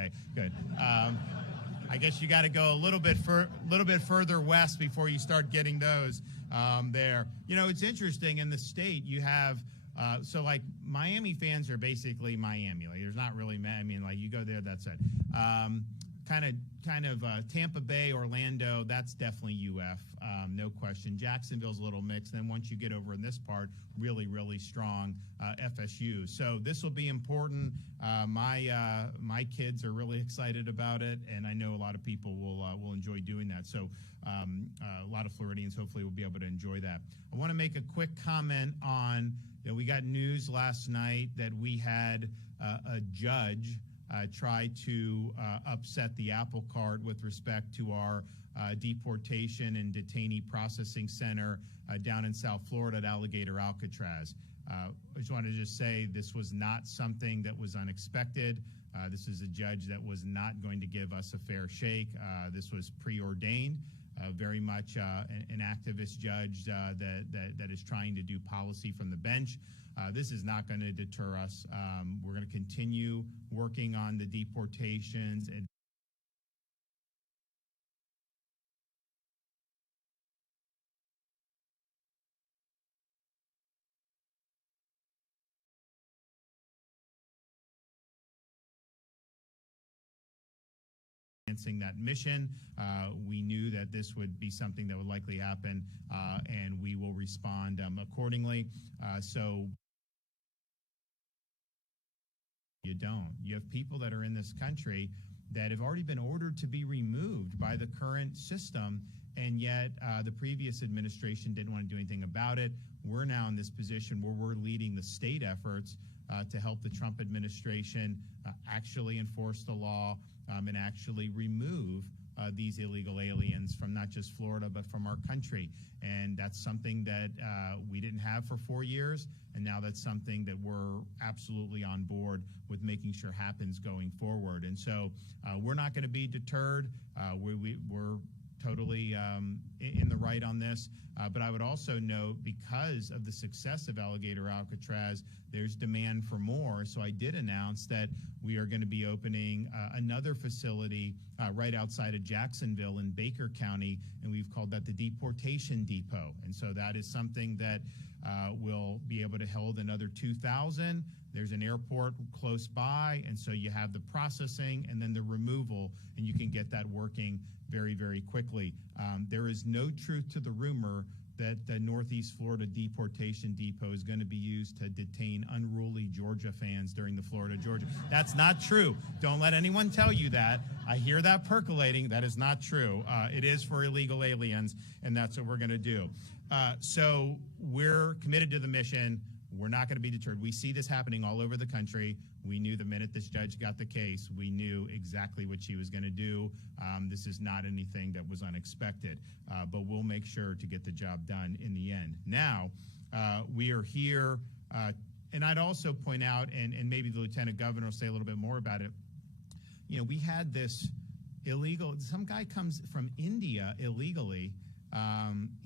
Okay, good. I guess you got to go a little bit further west before you start getting those there. You know, it's interesting in the state you have. So like Miami fans are basically Miami. Like there's not really, I mean, like you go there, that's it. Kind of Tampa Bay, Orlando, that's definitely UF, no question. Jacksonville's a little mixed. Then once you get over in this part, really, really strong FSU. So this will be important. My kids are really excited about it, and I know a lot of people will enjoy doing that. So a lot of Floridians hopefully will be able to enjoy that. I want to make a quick comment on, we got news last night that we had a judge try to upset the apple cart with respect to our deportation and detainee processing center down in South Florida at Alligator Alcatraz. I just wanted to just say this was not something that was unexpected. This is a judge that was not going to give us a fair shake. This was preordained. Very much an activist judge that is trying to do policy from the bench. This is not going to deter us. We're going to continue working on the deportations and that mission. We knew that this would be something that would likely happen, and we will respond accordingly. So you have people that are in this country that have already been ordered to be removed by the current system, and yet the previous administration didn't want to do anything about it. We're now in this position where we're leading the state efforts to help the Trump administration actually enforce the law and actually remove these illegal aliens from not just Florida, but from our country. And that's something that we didn't have for 4 years, and now that's something that we're absolutely on board with making sure happens going forward. And so we're not going to be deterred. We're totally in the right on this. But I would also note, because of the success of Alligator Alcatraz, there's demand for more. So I did announce that we are going to be opening another facility right outside of Jacksonville in Baker County, and we've called that the Deportation Depot. And so that is something that will be able to hold another 2,000. There's an airport close by, and so you have the processing and then the removal, and you can get that working very, very quickly. There is no truth to the rumor that the Northeast Florida Deportation Depot is going to be used to detain unruly Georgia fans during the Florida-Georgia. That's not true. Don't let anyone tell you that. I hear that percolating. That is not true. It is for illegal aliens, and that's what we're going to do. So we're committed to the mission. We're not going to be deterred. We see this happening all over the country. We knew the minute this judge got the case, we knew exactly what she was going to do. This is not anything that was unexpected, but we'll make sure to get the job done in the end. Now, we are here, and I'd also point out, and maybe the lieutenant governor will say a little bit more about it. We had this illegal, some guy comes from India illegally.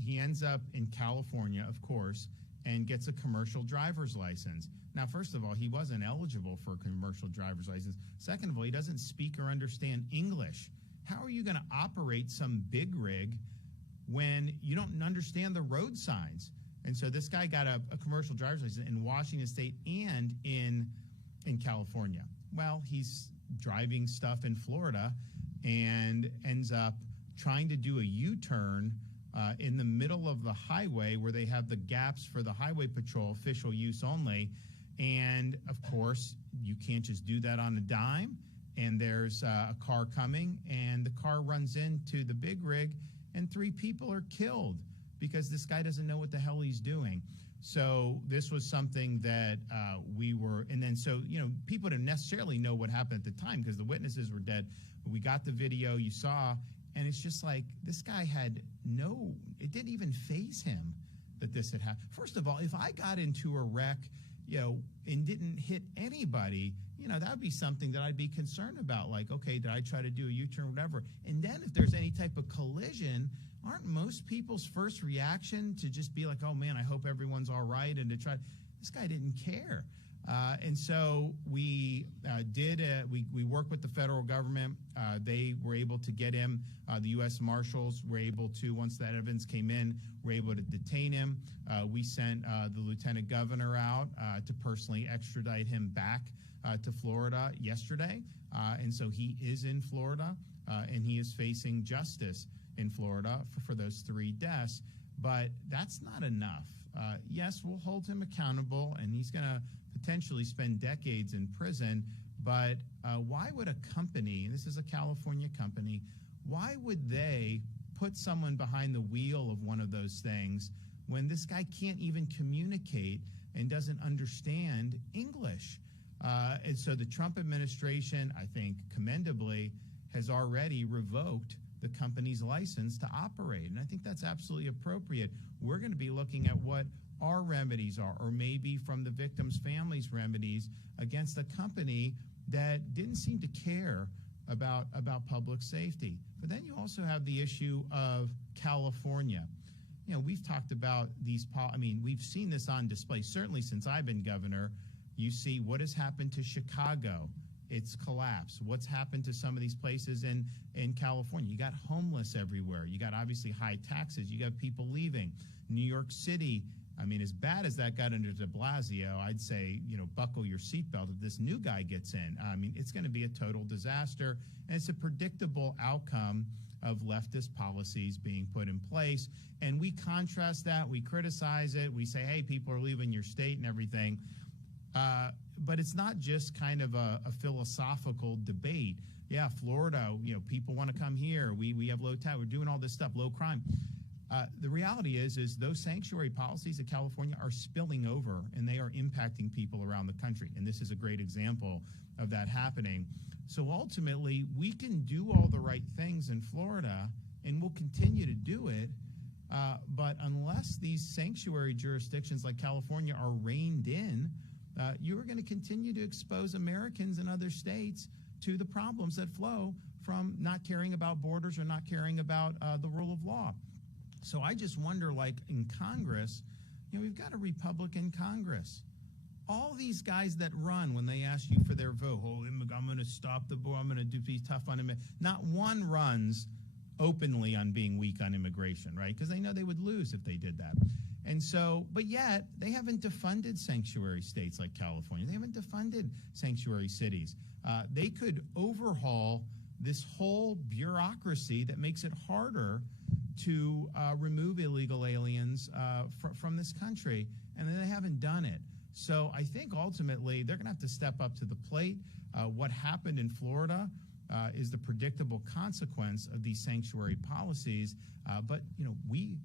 He ends up in California, of course, and gets a commercial driver's license. Now, first of all, he wasn't eligible for a commercial driver's license. Second of all, he doesn't speak or understand English. How are you going to operate some big rig when you don't understand the road signs? And so this guy got a commercial driver's license in Washington State and in California. Well, he's driving stuff in Florida and ends up trying to do a U-turn in the middle of the highway where they have the gaps for the highway patrol, official use only. And of course, you can't just do that on a dime. And there's a car coming, and the car runs into the big rig, and 3 people are killed because this guy doesn't know what the hell he's doing. So this was something that we were, and then so, people didn't necessarily know what happened at the time because the witnesses were dead. But we got the video you saw, and it's just like this guy had it didn't even faze him that this had happened. First of all, if I got into a wreck, and didn't hit anybody, that would be something that I'd be concerned about. Like, okay, did I try to do a U-turn or whatever? And then if there's any type of collision, aren't most people's first reaction to just be like, oh man, I hope everyone's all right, and to try? This guy didn't care. And so we we worked with the federal government. They were able to get him. The U.S. Marshals were able to, once that evidence came in, were able to detain him. We sent the lieutenant governor out to personally extradite him back to Florida yesterday. And so he is in Florida, and he is facing justice in Florida for those 3 deaths. But that's not enough. Yes, we'll hold him accountable, and he's going to potentially spend decades in prison. But why would a company, and this is a California company, why would they put someone behind the wheel of one of those things when this guy can't even communicate and doesn't understand English? And so the Trump administration, I think, commendably, has already revoked the company's license to operate. And I think that's absolutely appropriate. We're going to be looking at what our remedies are, or maybe from the victims' families' remedies against a company that didn't seem to care about public safety. But then you also have the issue of California. You know, we've talked about these, we've seen this on display, certainly since I've been governor. You see what has happened to Chicago. It's collapsed. What's happened to some of these places in California? You got homeless everywhere. You got obviously high taxes. You got people leaving. New York City, as bad as that got under de Blasio, I'd say, buckle your seatbelt if this new guy gets in. It's going to be a total disaster, and it's a predictable outcome of leftist policies being put in place. And we contrast that. We criticize it. We say, hey, people are leaving your state and everything. But it's not just kind of a philosophical debate. Yeah, Florida, people want to come here. We have low tax. We're doing all this stuff, low crime. The reality is those sanctuary policies of California are spilling over, and they are impacting people around the country. And this is a great example of that happening. So ultimately, we can do all the right things in Florida, and we'll continue to do it. But unless these sanctuary jurisdictions like California are reined in, you are going to continue to expose Americans in other states to the problems that flow from not caring about borders or not caring about the rule of law. So I just wonder, like in Congress, we've got a Republican Congress. All these guys that run when they ask you for their vote, I'm going to stop the border, I'm going to be tough on immigration. Not one runs openly on being weak on immigration, right? Because they know they would lose if they did that. And so, but yet, they haven't defunded sanctuary states like California. They haven't defunded sanctuary cities. They could overhaul this whole bureaucracy that makes it harder to remove illegal aliens from this country, and they haven't done it. So I think ultimately they're going to have to step up to the plate. What happened in Florida is the predictable consequence of these sanctuary policies. But we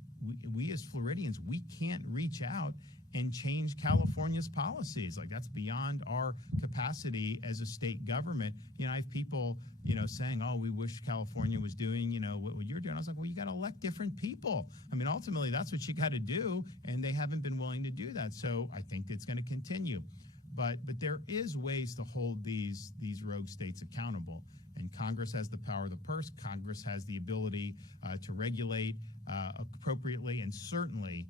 as Floridians, we can't reach out and change California's policies. Like, that's beyond our capacity as a state government. I have people, saying, oh, we wish California was doing, what you're doing. I was like, well, you got to elect different people. Ultimately, that's what you got to do, and they haven't been willing to do that. So I think it's going to continue. But there is ways to hold these rogue states accountable. And Congress has the power of the purse. Congress has the ability to regulate appropriately, and certainly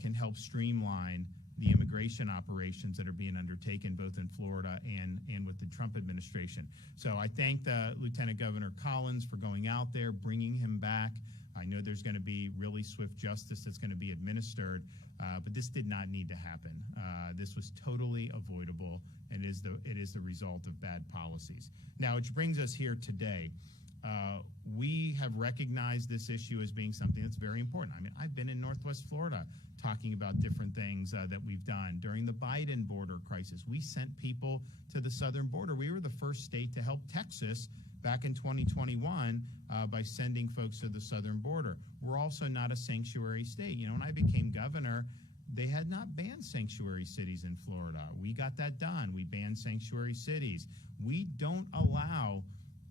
can help streamline the immigration operations that are being undertaken both in Florida and with the Trump administration. So I thank the Lieutenant Governor Collins for going out there, bringing him back. I know there's going to be really swift justice that's going to be administered, but this did not need to happen. This was totally avoidable, and it is the result of bad policies. Now, which brings us here today. We have recognized this issue as being something that's very important. I've been in Northwest Florida talking about different things that we've done. During the Biden border crisis, we sent people to the southern border. We were the first state to help Texas back in 2021 by sending folks to the southern border. We're also not a sanctuary state. When I became governor, they had not banned sanctuary cities in Florida. We got that done. We banned sanctuary cities. We don't allow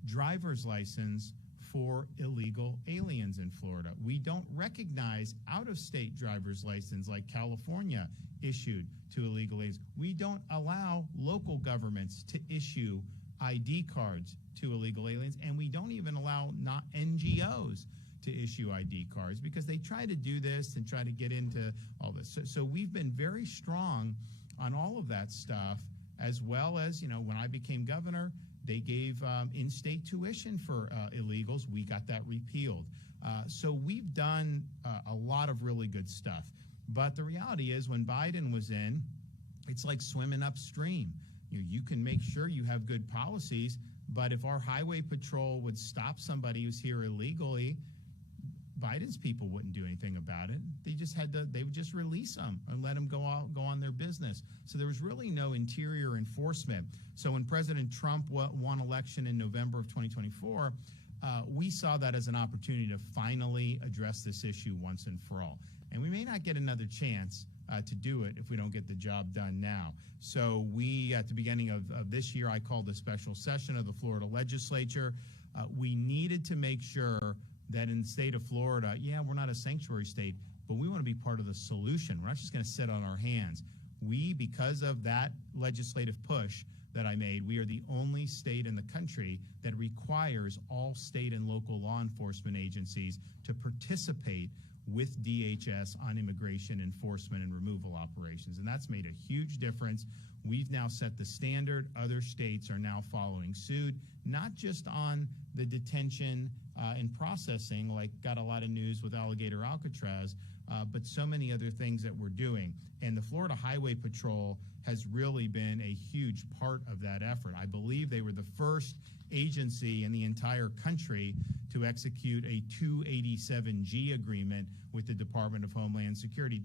driver's license for illegal aliens in Florida. We don't recognize out-of-state driver's license like California issued to illegal aliens. We don't allow local governments to issue ID cards to illegal aliens, and we don't even allow not NGOs to issue ID cards because they try to do this and try to get into all this. So we've been very strong on all of that stuff, as well as, when I became governor, they gave in-state tuition for illegals. We got that repealed. So we've done a lot of really good stuff. But the reality is, when Biden was in, it's like swimming upstream. You can make sure you have good policies, but if our highway patrol would stop somebody who's here illegally, Biden's people wouldn't do anything about it. They would just release them and let them go on their business. So there was really no interior enforcement. So when President Trump won election in November of 2024, we saw that as an opportunity to finally address this issue once and for all. And we may not get another chance to do it if we don't get the job done now. So we, at the beginning of this year, I called a special session of the Florida legislature. We needed to make sure that in the state of Florida, we're not a sanctuary state, but we want to be part of the solution. We're not just going to sit on our hands. Because of that legislative push that I made, we are the only state in the country that requires all state and local law enforcement agencies to participate with DHS on immigration enforcement and removal operations. And that's made a huge difference. We've now set the standard. Other states are now following suit, not just on the detention and processing, like got a lot of news with Alligator Alcatraz, but so many other things that we're doing. And the Florida Highway Patrol has really been a huge part of that effort. I believe they were the first agency in the entire country to execute a 287G agreement with the Department of Homeland Security.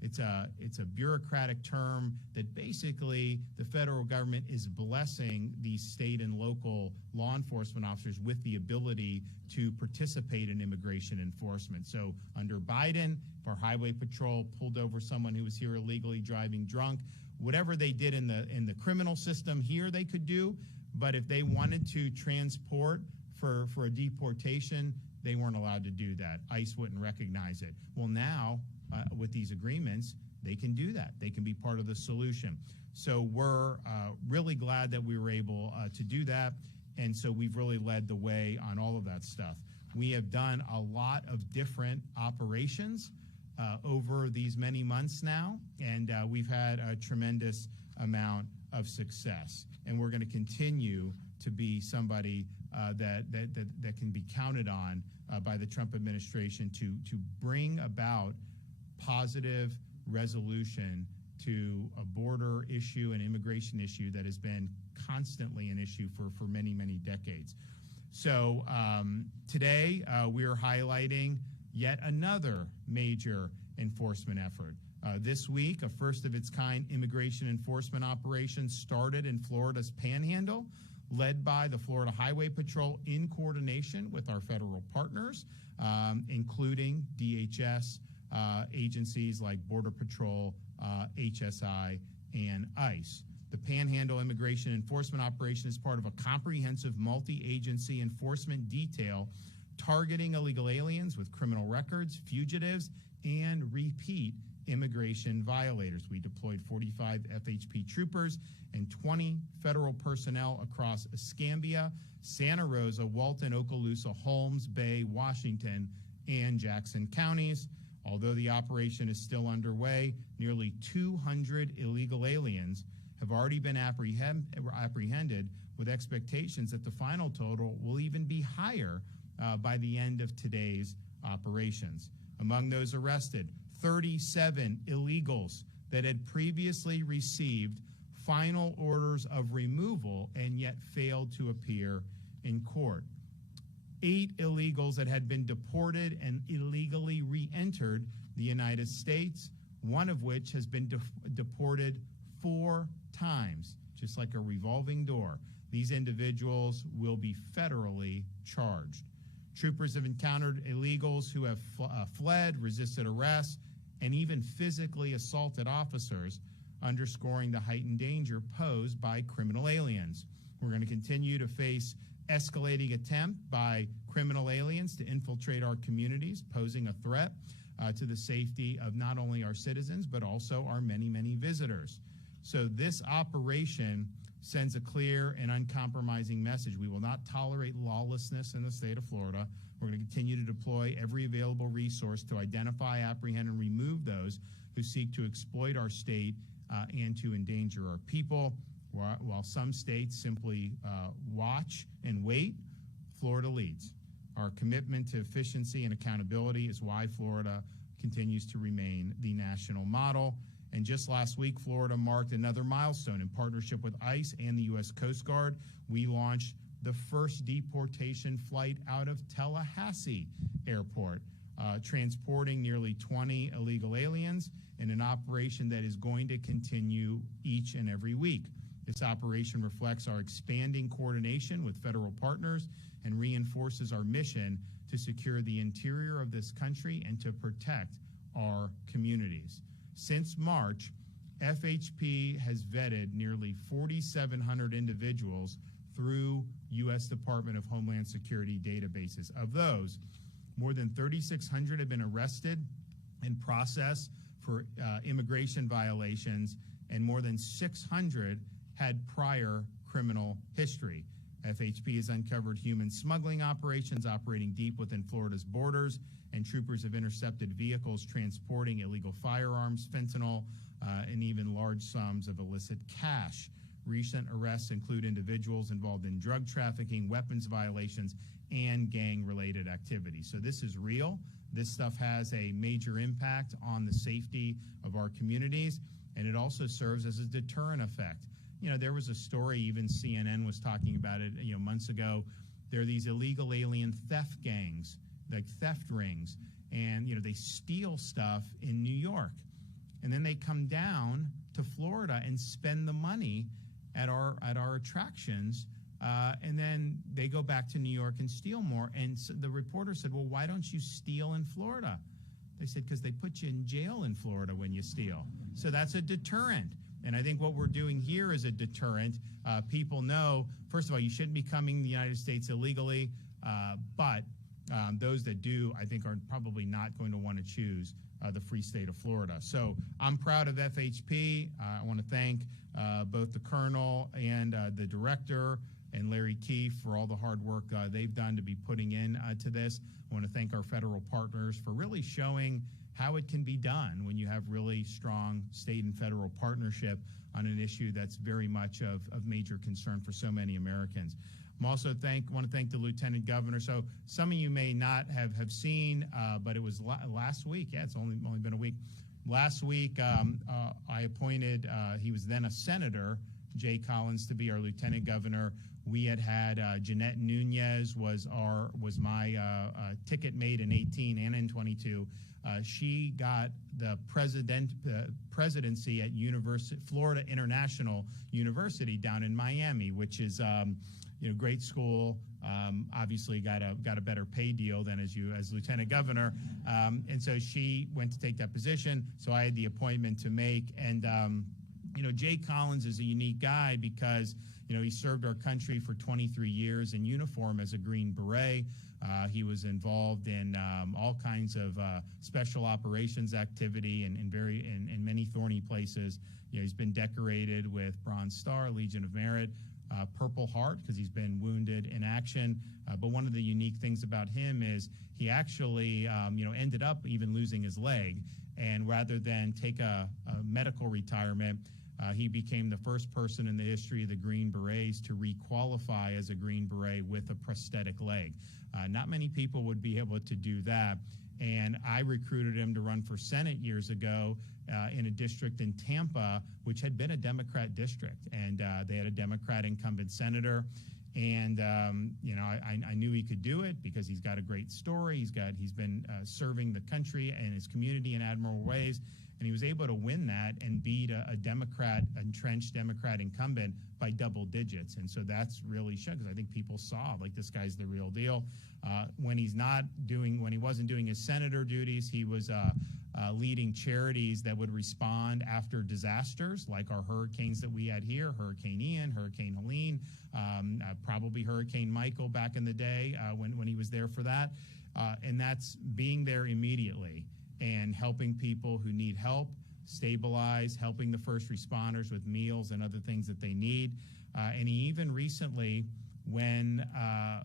It's a bureaucratic term that basically the federal government is blessing these state and local law enforcement officers with the ability to participate in immigration enforcement. So under Biden, if our highway patrol pulled over someone who was here illegally driving drunk, whatever they did in the criminal system here, they could do. But if they wanted to transport for a deportation, they weren't allowed to do that. ICE wouldn't recognize it. Well, now, with these agreements, they can do that. They can be part of the solution. So we're really glad that we were able to do that. And so we've really led the way on all of that stuff. We have done a lot of different operations over these many months now, and we've had a tremendous amount of success. And we're going to continue to be somebody that can be counted on by the Trump administration to bring about positive resolution to a border issue and immigration issue that has been constantly an issue for many, many decades. So today we are highlighting yet another major enforcement effort. This week, a first-of-its-kind immigration enforcement operation started in Florida's Panhandle, led by the Florida Highway Patrol in coordination with our federal partners, including DHS, agencies like Border Patrol, HSI, and ICE. The Panhandle Immigration Enforcement Operation is part of a comprehensive multi-agency enforcement detail targeting illegal aliens with criminal records, fugitives, and repeat immigration violators. We deployed 45 FHP troopers and 20 federal personnel across Escambia, Santa Rosa, Walton, Okaloosa, Holmes, Bay, Washington, and Jackson counties. Although the operation is still underway, nearly 200 illegal aliens have already been apprehended, with expectations that the final total will even be higher by the end of today's operations. Among those arrested, 37 illegals that had previously received final orders of removal and yet failed to appear in court. 8 illegals that had been deported and illegally re-entered the United States, one of which has been deported 4 times, just like a revolving door. These individuals will be federally charged. Troopers have encountered illegals who have fled, resisted arrest, and even physically assaulted officers, underscoring the heightened danger posed by criminal aliens. We're going to continue to face escalating attempt by criminal aliens to infiltrate our communities, posing a threat to the safety of not only our citizens, but also our many, many visitors. So this operation sends a clear and uncompromising message. We will not tolerate lawlessness in the state of Florida. We're going to continue to deploy every available resource to identify, apprehend, and remove those who seek to exploit our state and to endanger our people. While some states simply watch and wait, Florida leads. Our commitment to efficiency and accountability is why Florida continues to remain the national model. And just last week, Florida marked another milestone. In partnership with ICE and the U.S. Coast Guard, we launched the first deportation flight out of Tallahassee Airport, transporting nearly 20 illegal aliens in an operation that is going to continue each and every week. This operation reflects our expanding coordination with federal partners and reinforces our mission to secure the interior of this country and to protect our communities. Since March, FHP has vetted nearly 4,700 individuals through U.S. Department of Homeland Security databases. Of those, more than 3,600 have been arrested and processed for immigration violations, and more than 600 had prior criminal history. FHP has uncovered human smuggling operations operating deep within Florida's borders, and troopers have intercepted vehicles transporting illegal firearms, fentanyl, and even large sums of illicit cash. Recent arrests include individuals involved in drug trafficking, weapons violations, and gang-related activities. So this is real. This stuff has a major impact on the safety of our communities, and it also serves as a deterrent effect. You know, there was a story, even CNN was talking about it, months ago. There are these illegal alien theft gangs, like theft rings, and, they steal stuff in New York. And then they come down to Florida and spend the money at our attractions, and then they go back to New York and steal more. And so the reporter said, well, why don't you steal in Florida? They said, because they put you in jail in Florida when you steal. So that's a deterrent. And I think what we're doing here is a deterrent. People know, first of all, you shouldn't be coming to the United States illegally, but those that do, I think, are probably not going to want to choose the free state of Florida. So I'm proud of FHP. I want to thank both the colonel and the director and Larry Keefe for all the hard work they've done to be putting in to this. I want to thank our federal partners for really showing how it can be done when you have really strong state and federal partnership on an issue that's very much of major concern for so many Americans. I'm also want to thank the Lieutenant Governor. So some of you may not have seen, but it was last week. Yeah, it's only been a week. Last week, I appointed, he was then a senator, Jay Collins, to be our Lieutenant Governor. We had Jeanette Nunez was my ticket mate in 18 and in 22. She got the presidency at Florida International University down in Miami, which is great school. Obviously got a better pay deal than as Lieutenant Governor, and so she went to take that position. So I had the appointment to make, and Jay Collins is a unique guy because he served our country for 23 years in uniform as a Green Beret. He was involved in all kinds of special operations activity in many thorny places. He's been decorated with Bronze Star, Legion of Merit, Purple Heart because he's been wounded in action. But one of the unique things about him is he actually ended up even losing his leg. And rather than take a medical retirement, he became the first person in the history of the Green Berets to requalify as a Green Beret with a prosthetic leg. Not many people would be able to do that. And I recruited him to run for Senate years ago in a district in Tampa, which had been a Democrat district. And they had a Democrat incumbent senator. And, I knew he could do it because he's got a great story. He's been serving the country and his community in admirable ways. And he was able to win that and beat a entrenched Democrat incumbent by double digits. And so that's really shown because I think people saw, this guy's the real deal. When he wasn't doing his senator duties, he was leading charities that would respond after disasters like our hurricanes that we had here, Hurricane Ian, Hurricane Helene, probably Hurricane Michael back in the day when he was there for that. And that's being there immediately and helping people who need help, stabilize, helping the first responders with meals and other things that they need. And he even recently, when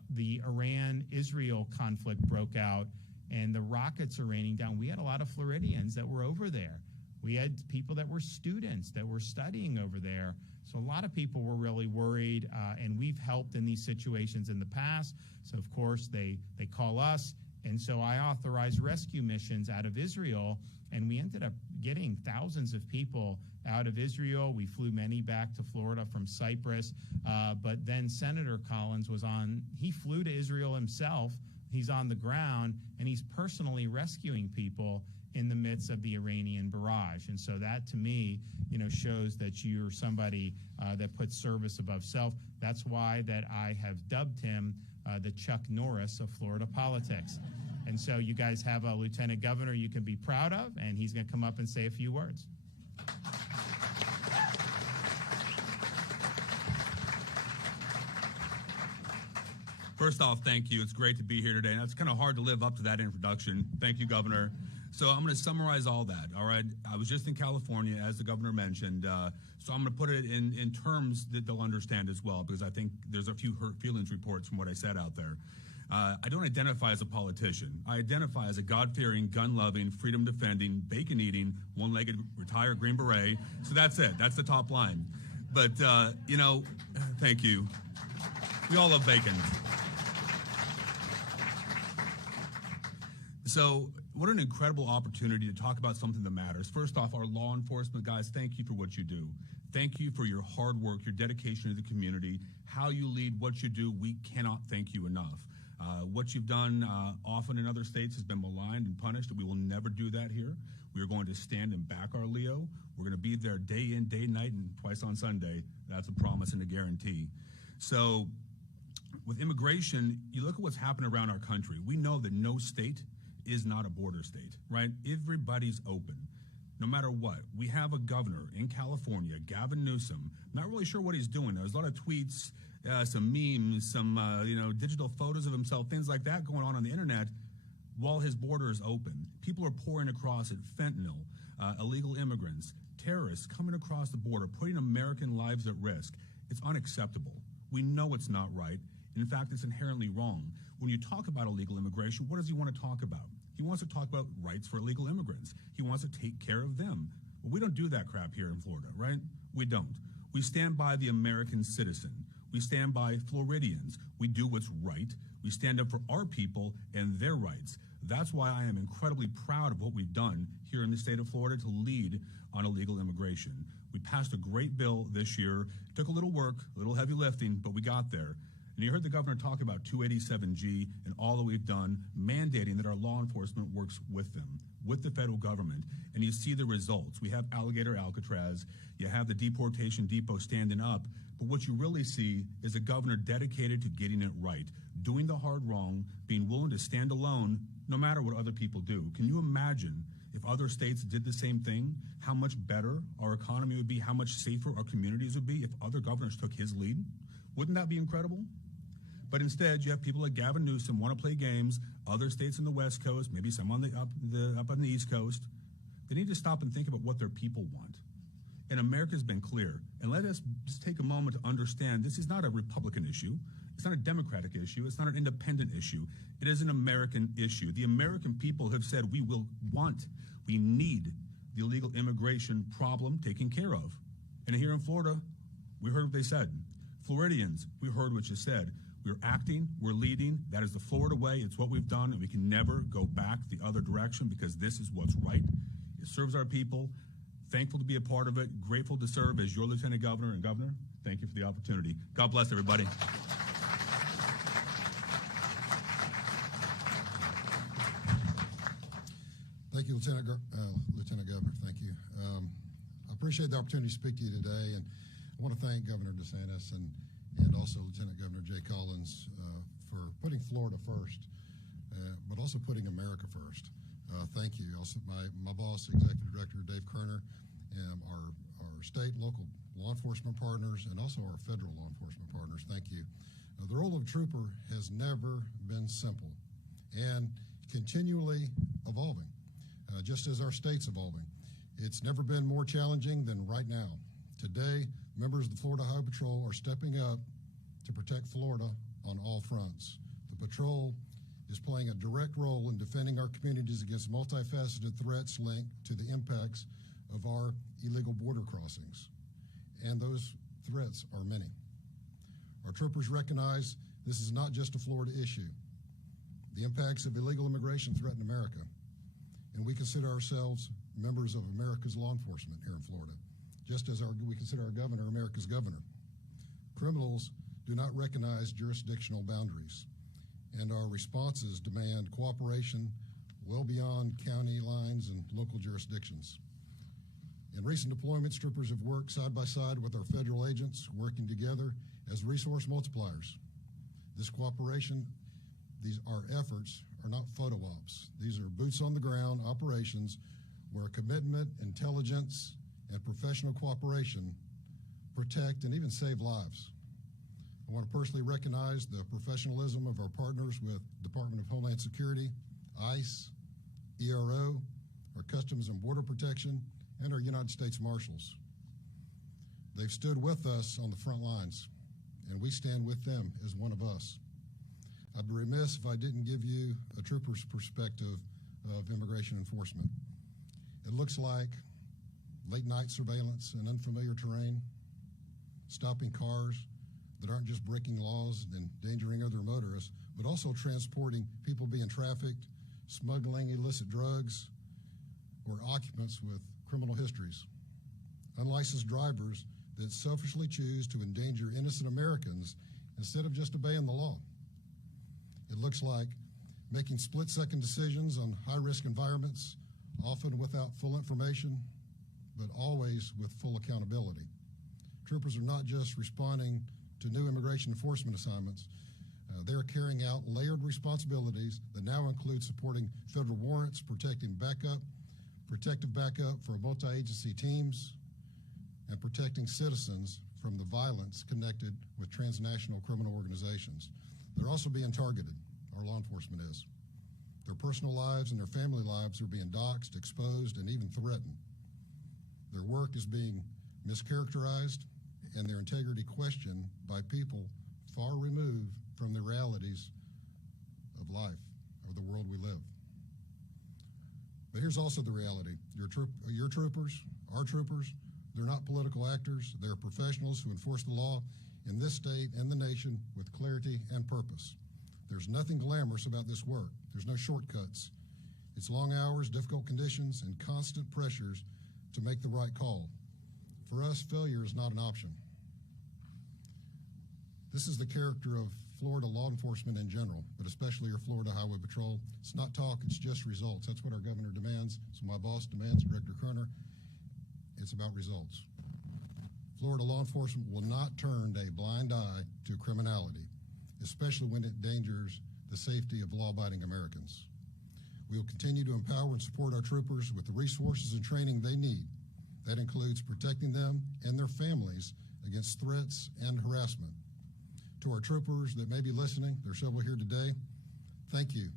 the Iran-Israel conflict broke out and the rockets are raining down, we had a lot of Floridians that were over there We had people that were students that were studying over there. So a lot of people were really worried, and we've helped in these situations in the past. So, of course, they call us. And so I authorized rescue missions out of Israel, and we ended up getting thousands of people out of Israel. We flew many back to Florida from Cyprus. But then Senator Collins he flew to Israel himself. He's on the ground, and he's personally rescuing people in the midst of the Iranian barrage. And so that, to me, shows that you're somebody that puts service above self. That's why that I have dubbed him the Chuck Norris of Florida politics. And so you guys have a lieutenant governor you can be proud of, and he's going to come up and say a few words. First off, thank you. It's great to be here today. And it's kind of hard to live up to that introduction. Thank you, Governor. So I'm going to summarize all that, all right? I was just in California, as the governor mentioned, so I'm going to put it in terms that they'll understand as well, because I think there's a few hurt feelings reports from what I said out there. I don't identify as a politician. I identify as a God-fearing, gun-loving, freedom-defending, bacon-eating, one-legged, retired Green Beret. So that's it. That's the top line. But, thank you. We all love bacon. So what an incredible opportunity to talk about something that matters. First off, our law enforcement guys, thank you for what you do. Thank you for your hard work, your dedication to the community, how you lead, what you do. We cannot thank you enough. What you've done often in other states has been maligned and punished. We will never do that here. We are going to stand and back our Leo. We're going to be there day in, day night, and twice on Sunday. That's a promise and a guarantee. So with immigration, you look at what's happened around our country. We know that no state is not a border state, right? Everybody's open, no matter what. We have a governor in California, Gavin Newsom. Not really sure what he's doing. There's a lot of tweets, some memes, some digital photos of himself, things like that going on the internet while his border is open. People are pouring across it, fentanyl, illegal immigrants, terrorists coming across the border, putting American lives at risk. It's unacceptable. We know it's not right. In fact, it's inherently wrong. When you talk about illegal immigration, what does he want to talk about? He wants to talk about rights for illegal immigrants. He wants to take care of them. Well, we don't do that crap here in Florida, right? We don't. We stand by the American citizen. We stand by Floridians. We do what's right. We stand up for our people and their rights. That's why I am incredibly proud of what we've done here in the state of Florida to lead on illegal immigration. We passed a great bill this year. It took a little work, a little heavy lifting, but we got there. And you heard the governor talk about 287G and all that we've done, mandating that our law enforcement works with them, with the federal government. And you see the results. We have Alligator Alcatraz. You have the deportation depot standing up. But what you really see is a governor dedicated to getting it right, doing the hard wrong, being willing to stand alone no matter what other people do. Can you imagine if other states did the same thing, how much better our economy would be, how much safer our communities would be if other governors took his lead? Wouldn't that be incredible? But instead, you have people like Gavin Newsom want to play games, other states on the West Coast, maybe some on up on the East Coast. They need to stop and think about what their people want. And America's been clear. And let us just take a moment to understand this is not a Republican issue. It's not a Democratic issue. It's not an independent issue. It is an American issue. The American people have said we need the illegal immigration problem taken care of. And here in Florida, we heard what they said. Floridians, we heard what you said. We're acting, we're leading. That is the Florida way. It's what we've done, and we can never go back the other direction because this is what's right. It serves our people. Thankful to be a part of it. Grateful to serve as your Lieutenant Governor. And Governor, thank you for the opportunity. God bless everybody. Thank you, Lieutenant Governor. Thank you. I appreciate the opportunity to speak to you today, and I want to thank Governor DeSantis and also Lieutenant Governor Jay Collins for putting Florida first, but also putting America first. Thank you. Also, my boss, Executive Director Dave Kerner, our state and local law enforcement partners, and also our federal law enforcement partners. Thank you. The role of trooper has never been simple and continually evolving, just as our state's evolving. It's never been more challenging than right now. Today, members of the Florida Highway Patrol are stepping up to protect Florida on all fronts. The patrol is playing a direct role in defending our communities against multifaceted threats linked to the impacts of our illegal border crossings, and those threats are many. Our troopers recognize this is not just a Florida issue. The impacts of illegal immigration threaten America, and we consider ourselves members of America's law enforcement here in Florida, just as we consider our governor America's governor. Criminals do not recognize jurisdictional boundaries, and our responses demand cooperation well beyond county lines and local jurisdictions. In recent deployments, troopers have worked side by side with our federal agents, working together as resource multipliers. This cooperation, our efforts are not photo ops. These are boots on the ground operations where commitment, intelligence, and professional cooperation protect and even save lives. I want to personally recognize the professionalism of our partners with Department of Homeland Security, ICE, ERO, our Customs and Border Protection, and our United States Marshals. They've stood with us on the front lines, and we stand with them as one of us. I'd be remiss if I didn't give you a trooper's perspective of immigration enforcement. It looks like late night surveillance in unfamiliar terrain, stopping cars that aren't just breaking laws and endangering other motorists, but also transporting people being trafficked, smuggling illicit drugs, or occupants with criminal histories. Unlicensed drivers that selfishly choose to endanger innocent Americans instead of just obeying the law. It looks like making split-second decisions on high-risk environments, often without full information, but always with full accountability. Troopers are not just responding to new immigration enforcement assignments. They are carrying out layered responsibilities that now include supporting federal warrants, protective backup for multi-agency teams, and protecting citizens from the violence connected with transnational criminal organizations. They're also being targeted, our law enforcement is. Their personal lives and their family lives are being doxxed, exposed, and even threatened. Their work is being mischaracterized and their integrity questioned by people far removed from the realities of life, of the world we live. But here's also the reality. Your troopers, our troopers, they're not political actors. They're professionals who enforce the law in this state and the nation with clarity and purpose. There's nothing glamorous about this work. There's no shortcuts. It's long hours, difficult conditions, and constant pressures to make the right call. For us, failure is not an option. This is the character of Florida law enforcement in general, but especially your Florida Highway Patrol. It's not talk, it's just results. That's what our governor demands. So my boss demands, Director Kerner. It's about results. Florida law enforcement will not turn a blind eye to criminality, especially when it endangers the safety of law-abiding Americans. We will continue to empower and support our troopers with the resources and training they need. That includes protecting them and their families against threats and harassment. To our troopers that may be listening, there are several here today, thank you.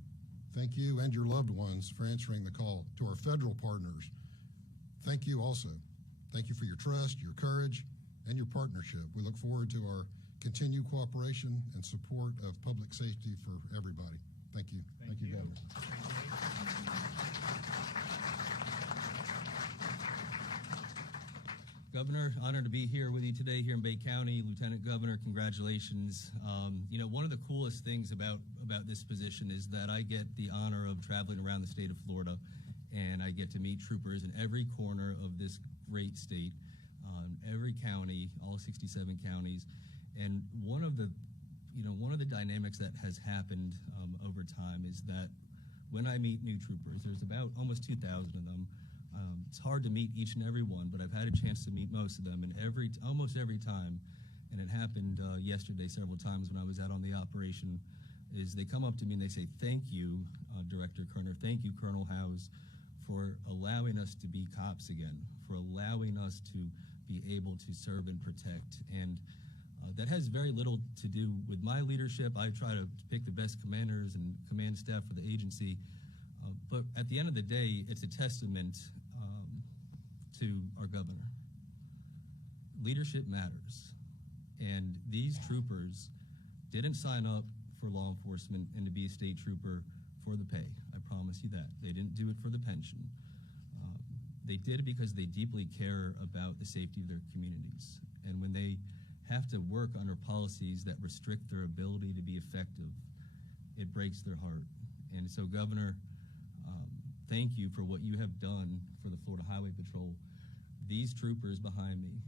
Thank you and your loved ones for answering the call. To our federal partners, thank you also. Thank you for your trust, your courage, and your partnership. We look forward to our continued cooperation and support of public safety for everybody. Thank you. Thank you, Governor. Governor, honored to be here with you today here in Bay County. Lieutenant Governor, congratulations. One of the coolest things about this position is that I get the honor of traveling around the state of Florida, and I get to meet troopers in every corner of this great state, every county, all 67 counties. And one of the dynamics that has happened over time is that when I meet new troopers, there's about almost 2,000 of them. It's hard to meet each and every one, but I've had a chance to meet most of them, and almost every time, and it happened yesterday several times when I was out on the operation, is they come up to me and they say, thank you, Director Kerner, thank you, Colonel Howes, for allowing us to be cops again, for allowing us to be able to serve and protect. And that has very little to do with my leadership. I try to pick the best commanders and command staff for the agency. But at the end of the day, it's a testament to our governor. Leadership matters. And these troopers didn't sign up for law enforcement and to be a state trooper for the pay. I promise you that. They didn't do it for the pension. They did it because they deeply care about the safety of their communities. And when they have to work under policies that restrict their ability to be effective, it breaks their heart. And so, Governor, thank you for what you have done for the Florida Highway Patrol. These troopers behind me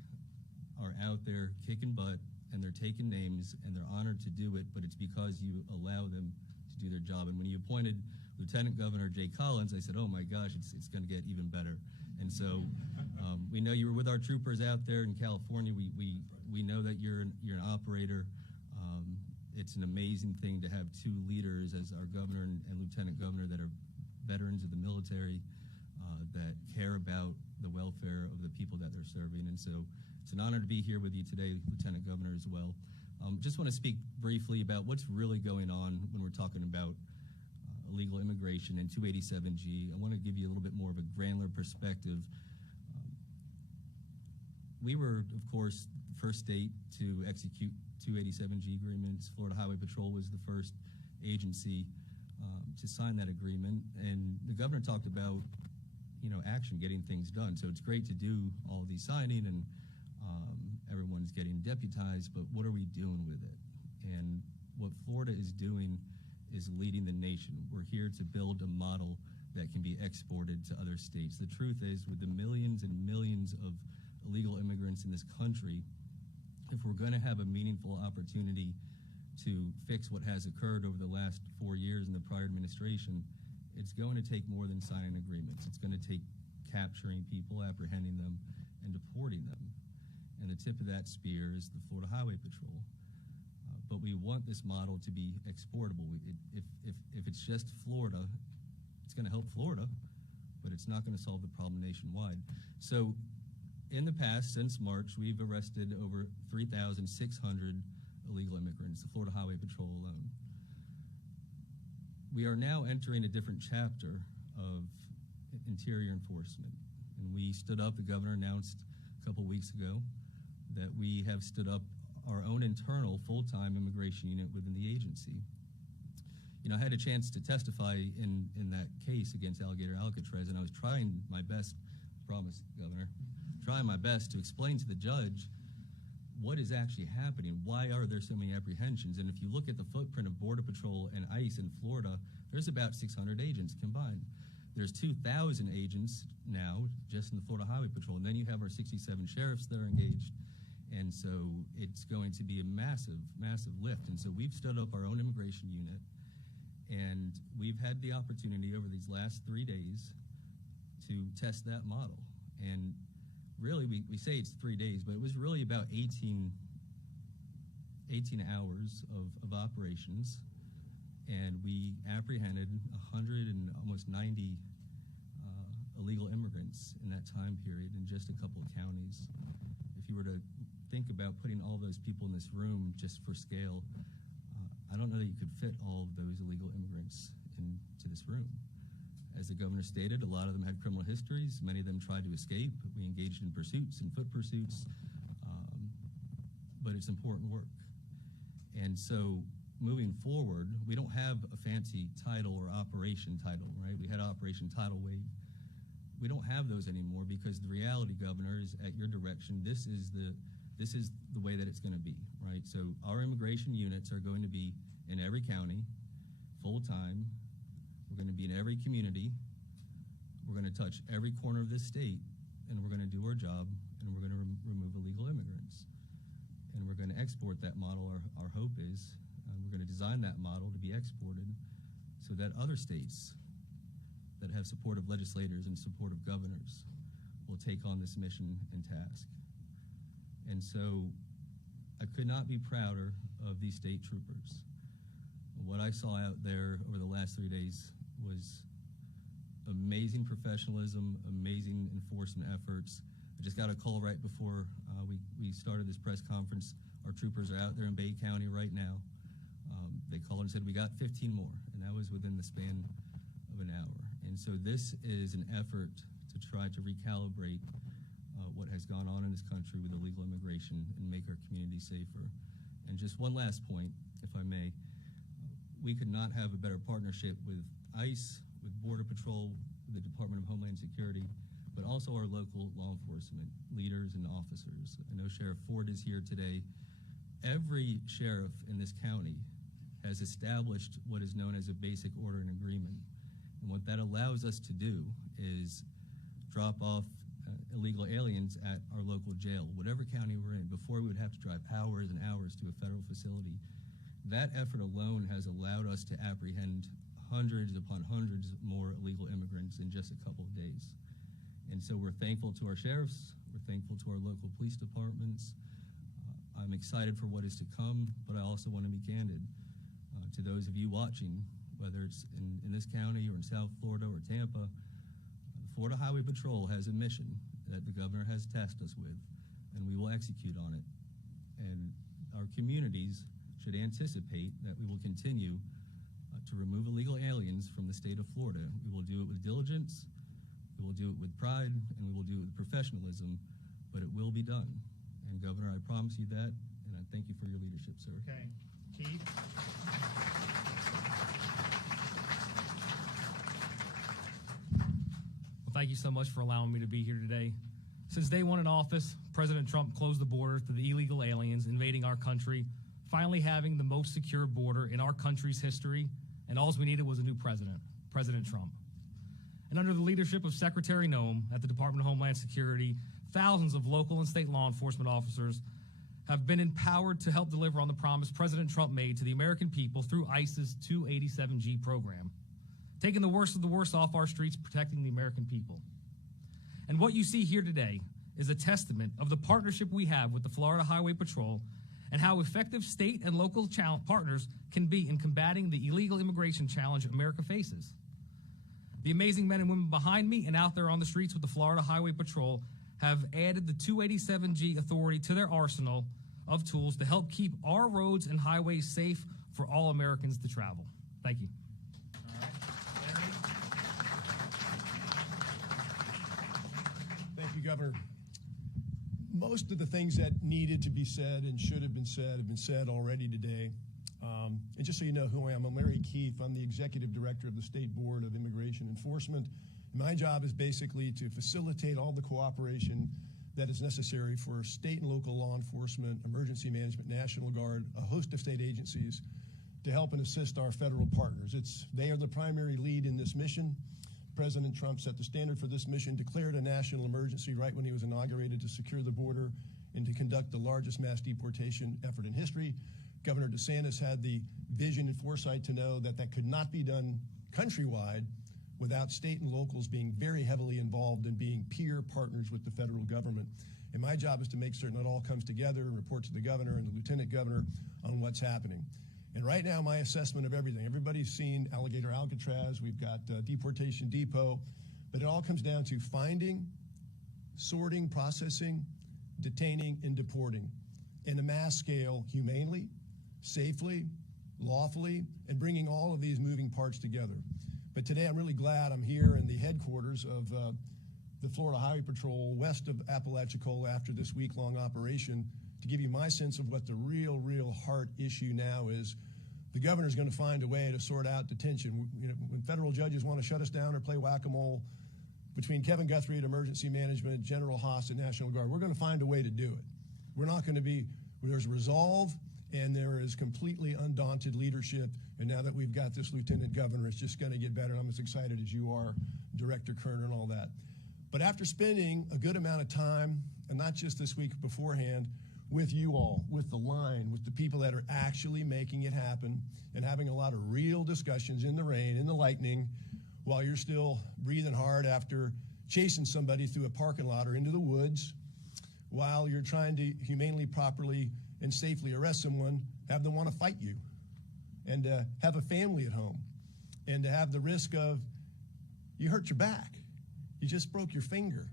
are out there kicking butt, and they're taking names, and they're honored to do it, but it's because you allow them to do their job. And when you appointed Lieutenant Governor Jay Collins, I said, oh my gosh, it's going to get even better. And so we know you were with our troopers out there in California. We know that you're an operator. It's an amazing thing to have two leaders as our governor and lieutenant governor that are veterans of the military, that care about the welfare of the people that they're serving. And so it's an honor to be here with you today, Lieutenant Governor, as well. Just want to speak briefly about what's really going on when we're talking about illegal immigration and 287G. I want to give you a little bit more of a granular perspective. We were, of course, the first state to execute 287G agreements. Florida Highway Patrol was the first agency to sign that agreement. And the governor talked about, action, getting things done. So it's great to do all these signing and everyone's getting deputized, but what are we doing with it? And what Florida is doing is leading the nation. We're here to build a model that can be exported to other states. The truth is, with the millions and millions of illegal immigrants in this country, if we're going to have a meaningful opportunity to fix what has occurred over the last 4 years in the prior administration, it's going to take more than signing agreements. It's going to take capturing people, apprehending them, and deporting them. And the tip of that spear is the Florida Highway Patrol. But we want this model to be exportable. If it's just Florida, it's going to help Florida, but it's not going to solve the problem nationwide. So in the past, since March, we've arrested over 3,600 illegal immigrants, the Florida Highway Patrol alone. We are now entering a different chapter of interior enforcement. And we stood up, the governor announced a couple weeks ago that we have stood up our own internal full-time immigration unit within the agency. I had a chance to testify in that case against Alligator Alcatraz, and I was trying my best, promise, Governor, trying my best to explain to the judge what is actually happening. Why are there so many apprehensions? And if you look at the footprint of Border Patrol and ICE in Florida, there's about 600 agents combined. There's 2,000 agents now just in the Florida Highway Patrol, and then you have our 67 sheriffs that are engaged. And so it's going to be a massive, massive lift. And so we've stood up our own immigration unit, and we've had the opportunity over these last 3 days to test that model. And really, we say it's 3 days, but it was really about 18 hours of operations. And we apprehended 100 and almost 90 illegal immigrants in that time period in just a couple of counties. If you were to think about putting all those people in this room just for scale, I don't know that you could fit all of those illegal immigrants into this room. As the governor stated, a lot of them had criminal histories. Many of them tried to escape. We engaged in pursuits and foot pursuits, but it's important work. And so moving forward, we don't have a fancy title or operation title, right? We had Operation Tidal Wave. We don't have those anymore because the reality, Governor, is at your direction. This is the way that it's going to be, right? So our immigration units are going to be in every county, full-time. We're going to be in every community. We're going to touch every corner of this state, and we're going to do our job, and we're going to remove illegal immigrants. And we're going to export that model. Our hope is we're going to design that model to be exported so that other states that have supportive legislators and supportive governors will take on this mission and task. And so I could not be prouder of these state troopers. What I saw out there over the last 3 days was amazing professionalism, amazing enforcement efforts. I just got a call right before we started this press conference. Our troopers are out there in Bay County right now. They called and said, we got 15 more, and that was within the span of an hour. And so this is an effort to try to recalibrate what has gone on in this country with illegal immigration and make our community safer. And just one last point, if I may. We could not have a better partnership with ICE, with Border Patrol, with the Department of Homeland Security, but also our local law enforcement leaders and officers. I know Sheriff Ford is here today. Every sheriff in this county has established what is known as a basic order and agreement. And what that allows us to do is drop off illegal aliens at our local jail, whatever county we're in. Before, we would have to drive hours and hours to a federal facility. That effort alone has allowed us to apprehend hundreds upon hundreds more illegal immigrants in just a couple of days. And so we're thankful to our sheriffs, we're thankful to our local police departments. I'm excited for what is to come, but I also want to be candid. To those of you watching, whether it's in this county or in South Florida or Tampa, Florida Highway Patrol has a mission that the governor has tasked us with, and we will execute on it. And our communities should anticipate that we will continue to remove illegal aliens from the state of Florida. We will do it with diligence, we will do it with pride, and we will do it with professionalism, but it will be done. And Governor, I promise you that, and I thank you for your leadership, sir. Okay. Keith? Thank you so much for allowing me to be here today. Since day one in office, President Trump closed the border to the illegal aliens invading our country, finally having the most secure border in our country's history, and all we needed was a new president, President Trump. And under the leadership of Secretary Noem at the Department of Homeland Security, thousands of local and state law enforcement officers have been empowered to help deliver on the promise President Trump made to the American people through ICE's 287G program, taking the worst of the worst off our streets, protecting the American people. And what you see here today is a testament of the partnership we have with the Florida Highway Patrol and how effective state and local partners can be in combating the illegal immigration challenge America faces. The amazing men and women behind me and out there on the streets with the Florida Highway Patrol have added the 287G authority to their arsenal of tools to help keep our roads and highways safe for all Americans to travel. Thank you. Thank you, Governor. Most of the things that needed to be said and should have been said already today. And just so you know who I am, I'm Larry Keefe. I'm the Executive Director of the State Board of Immigration Enforcement. My job is basically to facilitate all the cooperation that is necessary for state and local law enforcement, emergency management, National Guard, a host of state agencies to help and assist our federal partners. They are the primary lead in this mission. President Trump set the standard for this mission, declared a national emergency right when he was inaugurated to secure the border and to conduct the largest mass deportation effort in history. Governor DeSantis had the vision and foresight to know that that could not be done countrywide without state and locals being very heavily involved and being peer partners with the federal government. And my job is to make certain that all comes together and report to the governor and the lieutenant governor on what's happening. And right now, my assessment of everything, everybody's seen Alligator Alcatraz, we've got Deportation Depot, but it all comes down to finding, sorting, processing, detaining, and deporting in a mass scale, humanely, safely, lawfully, and bringing all of these moving parts together. But today I'm really glad I'm here in the headquarters of the Florida Highway Patrol west of Apalachicola after this week-long operation to give you my sense of what the real heart issue now is. The governor's going to find a way to sort out detention. You know, when federal judges want to shut us down or play whack-a-mole between Kevin Guthrie at Emergency Management, General Haas at National Guard, we're going to find a way to do it. We're not going to be, there's resolve and there is completely undaunted leadership. And now that we've got this lieutenant governor, it's just going to get better. And I'm as excited as you are, Director Kerner and all that. But after spending a good amount of time, and not just this week beforehand, with you all, with the line, with the people that are actually making it happen and having a lot of real discussions in the rain, in the lightning, while you're still breathing hard after chasing somebody through a parking lot or into the woods, while you're trying to humanely, properly, and safely arrest someone, have them want to fight you, and have a family at home, and to have the risk of you hurt your back, you just broke your finger,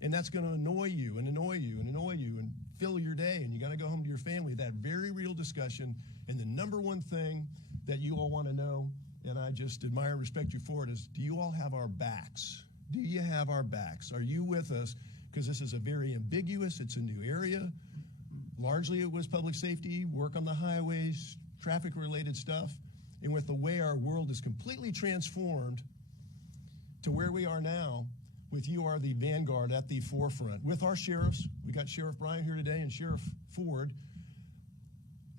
and that's going to annoy you and annoy you and annoy you and fill your day, and you got to go home to your family. That very real discussion, and the number one thing that you all want to know, and I just admire and respect you for it, is do you all have our backs? Do you have our backs? Are you with us? Because this is a very ambiguous, it's a new area. Largely it was public safety, work on the highways, traffic-related stuff. And with the way our world is completely transformed to where we are now, with you are the vanguard at the forefront. With our sheriffs, we got Sheriff Bryan here today and Sheriff Ford,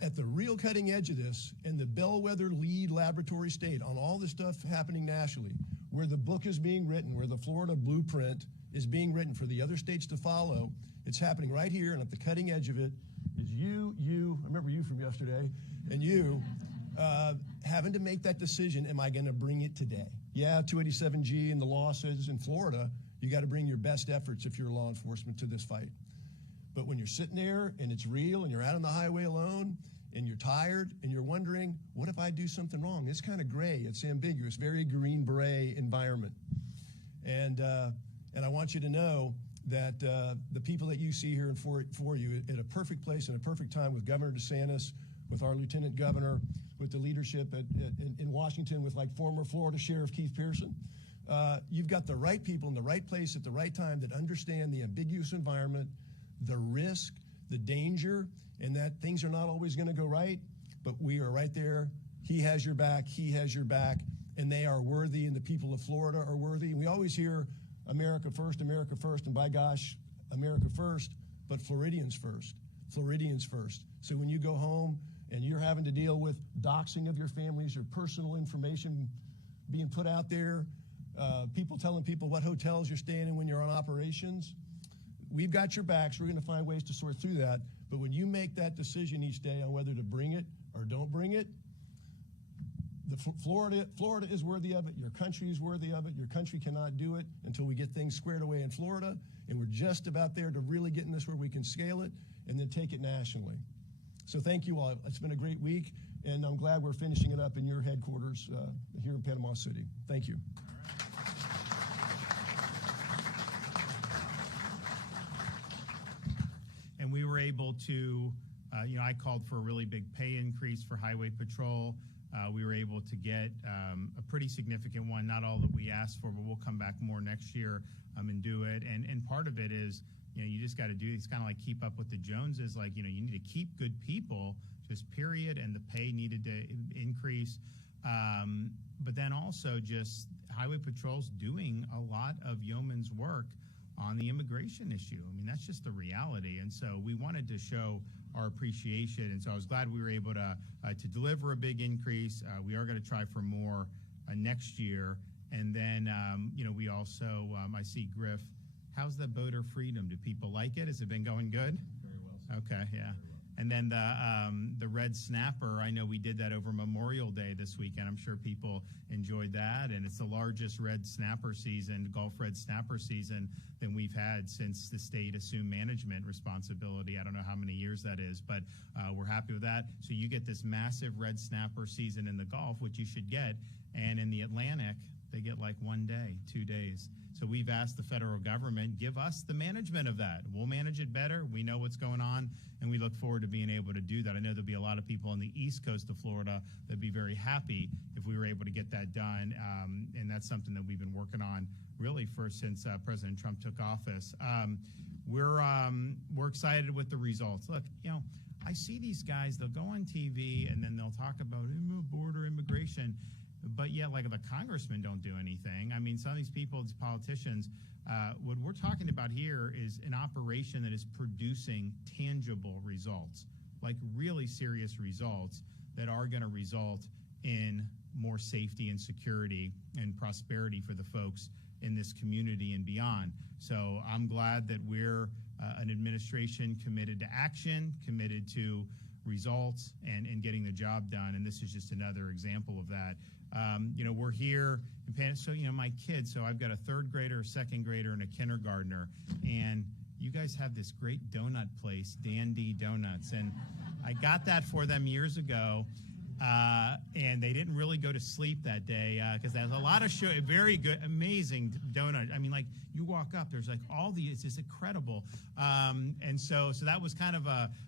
at the real cutting edge of this and the bellwether lead laboratory state on all this stuff happening nationally, where the book is being written, where the Florida blueprint is being written for the other states to follow. It's happening right here, and at the cutting edge of it is you, I remember you from yesterday, and you having to make that decision, am I going to bring it today? Yeah, 287G and the law says in Florida, you got to bring your best efforts if you're law enforcement to this fight. But when you're sitting there and it's real and you're out on the highway alone and you're tired and you're wondering, what if I do something wrong? It's kind of gray. It's ambiguous, very Green Beret environment. And I want you to know that the people that you see here for you at a perfect place and a perfect time with Governor DeSantis, with our Lieutenant Governor, with the leadership in Washington, with like former Florida Sheriff Keith Pearson, you've got the right people in the right place at the right time that understand the ambiguous environment, the risk, the danger, and that things are not always going to go right, but we are right there. He has your back, he has your back, and they are worthy, and the people of Florida are worthy. And we always hear America first, and by gosh, America first, but Floridians first, Floridians first. So when you go home and you're having to deal with doxing of your families, your personal information being put out there, people telling people what hotels you're staying in when you're on operations, we've got your backs. We're going to find ways to sort through that. But when you make that decision each day on whether to bring it or don't bring it, Florida is worthy of it. Your country is worthy of it. Your country cannot do it until we get things squared away in Florida. And we're just about there to really get in this where we can scale it and then take it nationally. So thank you all. It's been a great week, and I'm glad we're finishing it up in your headquarters here in Panama City. Thank you. And we were able to, I called for a really big pay increase for Highway Patrol. We were able to get a pretty significant one, not all that we asked for, but we'll come back more next year and do it. And part of it is, you just got to do, it's kind of like keep up with the Joneses. Like, you need to keep good people, just period, and the pay needed to increase. But then also just Highway Patrol's doing a lot of yeoman's work on the immigration issue. I mean, that's just the reality. And so we wanted to show our appreciation. And so I was glad we were able to deliver a big increase. We are going to try for more next year. And then, we also, I see Griff, how's the boater freedom? Do people like it? Has it been going good? Very well. Okay, yeah. And then the red snapper, I know we did that over Memorial Day this weekend. I'm sure people enjoyed that. And it's the largest red snapper season, Gulf red snapper season, than we've had since the state assumed management responsibility. I don't know how many years that is, but we're happy with that. So you get this massive red snapper season in the Gulf, which you should get. And in the Atlantic, they get like 1 day, 2 days. So we've asked the federal government, give us the management of that. We'll manage it better. We know what's going on, and we look forward to being able to do that. I know there'll be a lot of people on the east coast of Florida that'd be very happy if we were able to get that done, and that's something that we've been working on really since President Trump took office. We're excited with the results. Look, I see these guys, they'll go on TV, and then they'll talk about border immigration, but yet, like, the congressmen don't do anything. I mean, some of these people, these politicians, what we're talking about here is an operation that is producing tangible results, like really serious results that are going to result in more safety and security and prosperity for the folks in this community and beyond. So I'm glad that we're an administration committed to action, committed to results, and getting the job done. And this is just another example of that. We're here in Panama. So, my kids, so I've got a third grader, a second grader, and a kindergartner. And you guys have this great donut place, Dandy Donuts. And I got that for them years ago. And they didn't really go to sleep that day because there's a lot of very good, amazing donut. I mean, like, you walk up, there's like it's just incredible. And so that was kind of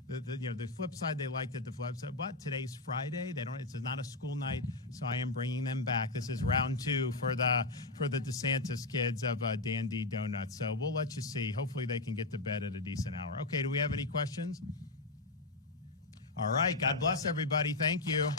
the flip side. They liked it, the flip side. But today's Friday. It's not a school night, so I am bringing them back. This is round 2 for the DeSantis kids of Dandy Donuts. So we'll let you see. Hopefully they can get to bed at a decent hour. Okay, do we have any questions? All right. God bless everybody. Thank you.